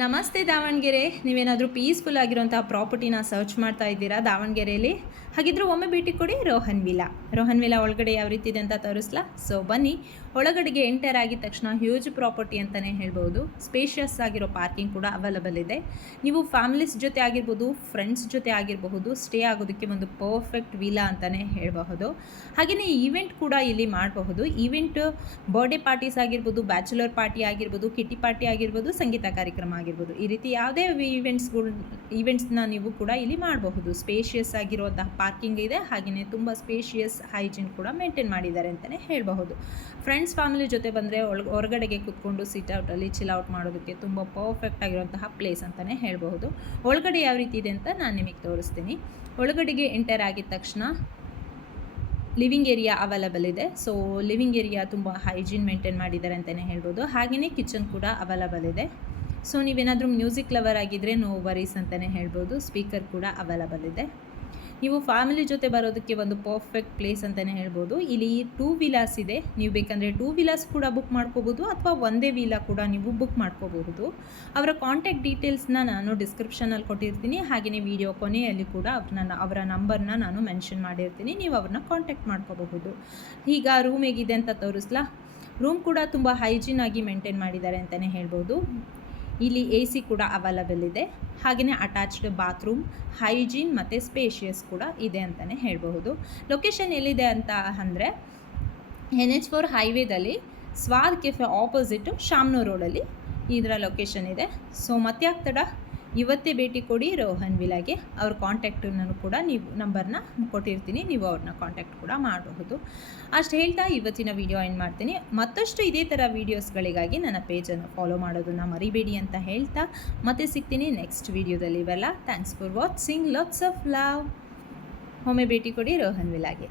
ನಮಸ್ತೆ ದಾವಣಗೆರೆ. ನೀವೇನಾದರೂ ಪೀಸ್ಫುಲ್ ಆಗಿರುವಂತಹ ಪ್ರಾಪರ್ಟಿನ ಸರ್ಚ್ ಮಾಡ್ತಾ ಇದ್ದೀರಾ ದಾವಣಗೆರೆಯಲ್ಲಿ? ಹಾಗಿದ್ರೆ ಒಮ್ಮೆ ಭೇಟಿ ಕೊಡಿ ರೋಹನ್ ವಿಲಾ ಒಳಗಡೆ ಯಾವ ರೀತಿ ಇದೆ ಅಂತ ತೋರಿಸ್ಲಾ? ಸೊ ಬನ್ನಿ. ಒಳಗಡೆಗೆ ಎಂಟರ್ ಆಗಿದ ತಕ್ಷಣ ಹ್ಯೂಜ್ ಪ್ರಾಪರ್ಟಿ ಅಂತಲೇ ಹೇಳ್ಬೋದು. ಸ್ಪೇಷಿಯಸ್ ಆಗಿರೋ ಪಾರ್ಕಿಂಗ್ ಕೂಡ ಅವೈಲಬಲ್ ಇದೆ. ನೀವು ಫ್ಯಾಮಿಲೀಸ್ ಜೊತೆ ಆಗಿರ್ಬೋದು, ಫ್ರೆಂಡ್ಸ್ ಜೊತೆ ಆಗಿರಬಹುದು, ಸ್ಟೇ ಆಗೋದಕ್ಕೆ ಒಂದು ಪರ್ಫೆಕ್ಟ್ ವಿಲಾ ಅಂತಲೇ ಹೇಳಬಹುದು. ಹಾಗೆಯೇ ಈವೆಂಟ್ ಕೂಡ ಇಲ್ಲಿ ಮಾಡಬಹುದು. ಈವೆಂಟ್ ಬರ್ಡೇ ಪಾರ್ಟೀಸ್ ಆಗಿರ್ಬೋದು, ಬ್ಯಾಚುಲರ್ ಪಾರ್ಟಿ ಆಗಿರ್ಬೋದು, ಕಿಟಿ ಪಾರ್ಟಿ ಆಗಿರ್ಬೋದು, ಸಂಗೀತ ಕಾರ್ಯಕ್ರಮ ಆಗಿರ್ಬೋದು, ಈ ರೀತಿ ಯಾವುದೇ ಈವೆಂಟ್ಸ್ನ ನೀವು ಕೂಡ ಇಲ್ಲಿ ಮಾಡಬಹುದು. ಸ್ಪೇಷಿಯಸ್ ಆಗಿರುವಂತಹ ಪಾರ್ಕಿಂಗ್ ಇದೆ. ಹಾಗೆಯೇ ತುಂಬ ಸ್ಪೇಷಿಯಸ್ ಹೈಜೀನ್ ಕೂಡ ಮೇಂಟೈನ್ ಮಾಡಿದ್ದಾರೆ ಅಂತಲೇ ಹೇಳಬಹುದು. ಫ್ರೆಂಡ್ಸ್ ಫ್ಯಾಮಿಲಿ ಜೊತೆ ಬಂದರೆ ಹೊರಗಡೆಗೆ ಕೂತ್ಕೊಂಡು ಸಿಟ್ಔಟಲ್ಲಿ ಚಿಲ್ಔಟ್ ಮಾಡೋದಕ್ಕೆ ತುಂಬ ಪರ್ಫೆಕ್ಟ್ ಆಗಿರುವಂತಹ ಪ್ಲೇಸ್ ಅಂತಲೇ ಹೇಳಬಹುದು. ಒಳಗಡೆ ಯಾವ ರೀತಿ ಇದೆ ಅಂತ ನಾನು ನಿಮಗೆ ತೋರಿಸ್ತೀನಿ. ಒಳಗಡೆಗೆ ಎಂಟರ್ ಆಗಿದ ತಕ್ಷಣ ಲಿವಿಂಗ್ ಏರಿಯಾ ಅವೈಲಬಲ್ ಇದೆ. ಸೊ ಲಿವಿಂಗ್ ಏರಿಯಾ ತುಂಬ ಹೈಜೀನ್ ಮೇಂಟೈನ್ ಮಾಡಿದ್ದಾರೆ ಅಂತಲೇ ಹೇಳ್ಬೋದು. ಹಾಗೆಯೇ ಕಿಚನ್ ಕೂಡ ಅವೈಲಬಲ್ ಇದೆ. ಸೊ ನೀವೇನಾದರೂ ಮ್ಯೂಸಿಕ್ ಲವರ್ ಆಗಿದ್ದರೆ ನೋ ವರೀಸ್ ಅಂತಲೇ ಹೇಳ್ಬೋದು. ಸ್ಪೀಕರ್ ಕೂಡ ಅವೈಲಬಲ್ ಇದೆ. ನೀವು ಫ್ಯಾಮಿಲಿ ಜೊತೆ ಬರೋದಕ್ಕೆ ಒಂದು ಪರ್ಫೆಕ್ಟ್ ಪ್ಲೇಸ್ ಅಂತಲೇ ಹೇಳ್ಬೋದು. ಇಲ್ಲಿ 2 ವಿಲಾಸ್ ಇದೆ. ನೀವು ಬೇಕಂದರೆ 2 ವಿಲಾಸ್ ಕೂಡ ಬುಕ್ ಮಾಡ್ಕೋಬೋದು, ಅಥವಾ ಒಂದೇ ವಿಲಾ ಕೂಡ ನೀವು ಬುಕ್ ಮಾಡ್ಕೋಬಹುದು. ಅವರ ಕಾಂಟ್ಯಾಕ್ಟ್ ಡೀಟೇಲ್ಸ್ನ ನಾನು ಡಿಸ್ಕ್ರಿಪ್ಷನಲ್ಲಿ ಕೊಟ್ಟಿರ್ತೀನಿ. ಹಾಗೆಯೇ ವಿಡಿಯೋ ಕೊನೆಯಲ್ಲಿ ಕೂಡ ಅವರ ನಂಬರ್ನ ನಾನು ಮೆನ್ಷನ್ ಮಾಡಿರ್ತೀನಿ. ನೀವು ಅವ್ರನ್ನ ಕಾಂಟ್ಯಾಕ್ಟ್ ಮಾಡ್ಕೋಬಹುದು. ಈಗ ರೂಮ್ ಹೇಗಿದೆ ಅಂತ ತೋರಿಸ್ಲಾ? ರೂಮ್ ಕೂಡ ತುಂಬ ಹೈಜೀನ್ ಆಗಿ ಮೇಂಟೈನ್ ಮಾಡಿದ್ದಾರೆ ಅಂತಲೇ ಹೇಳ್ಬೋದು. ಇಲ್ಲಿ AC ಕೂಡ ಅವೈಲಬಲ್ ಇದೆ. ಹಾಗೆಯೇ ಅಟ್ಯಾಚ್ಡ್ ಬಾತ್ರೂಮ್, ಹೈಜೀನ್ ಮತ್ತು ಸ್ಪೇಷಿಯಸ್ ಕೂಡ ಇದೆ ಅಂತಲೇ ಹೇಳಬಹುದು. ಲೊಕೇಶನ್ ಎಲ್ಲಿದೆ ಅಂತ ಅಂದರೆ NH4 ಹೈವೇದಲ್ಲಿ ಸ್ವಾದ್ ಕೆಫೆ ಆಪೋಸಿಟು ಶಾಮ್ನೂರ್ ರೋಡಲ್ಲಿ ಇದರ ಲೊಕೇಶನ್ ಇದೆ. ಸೊ ಮತ್ತೆ ಆಗ್ತಡ ಇವತ್ತೇ ಭೇಟಿ ಕೊಡಿ ರೋಹನ್ ವಿಲಾಗೆ. ಅವ್ರ ಕಾಂಟ್ಯಾಕ್ಟನ್ನು ಕೂಡ ನಂಬರ್ನ ಕೊಟ್ಟಿರ್ತೀನಿ. ನೀವು ಅವ್ರನ್ನ ಕಾಂಟ್ಯಾಕ್ಟ್ ಕೂಡ ಮಾಡಬಹುದು. ಅಷ್ಟು ಹೇಳ್ತಾ ಇವತ್ತಿನ ವಿಡಿಯೋ ಎಂಡ್ ಮಾಡ್ತೀನಿ. ಮತ್ತಷ್ಟು ಇದೇ ಥರ ವೀಡಿಯೋಸ್ಗಳಿಗಾಗಿ ನನ್ನ ಪೇಜನ್ನು ಫಾಲೋ ಮಾಡೋದನ್ನು ಮರಿಬೇಡಿ ಅಂತ ಹೇಳ್ತಾ ಮತ್ತೆ ಸಿಗ್ತೀನಿ ನೆಕ್ಸ್ಟ್ ವೀಡಿಯೋದಲ್ಲಿ. Thanks for watching. Lots of love. ಒಮ್ಮೆ ಭೇಟಿ ಕೊಡಿ ರೋಹನ್ ವಿಲಾಗೆ.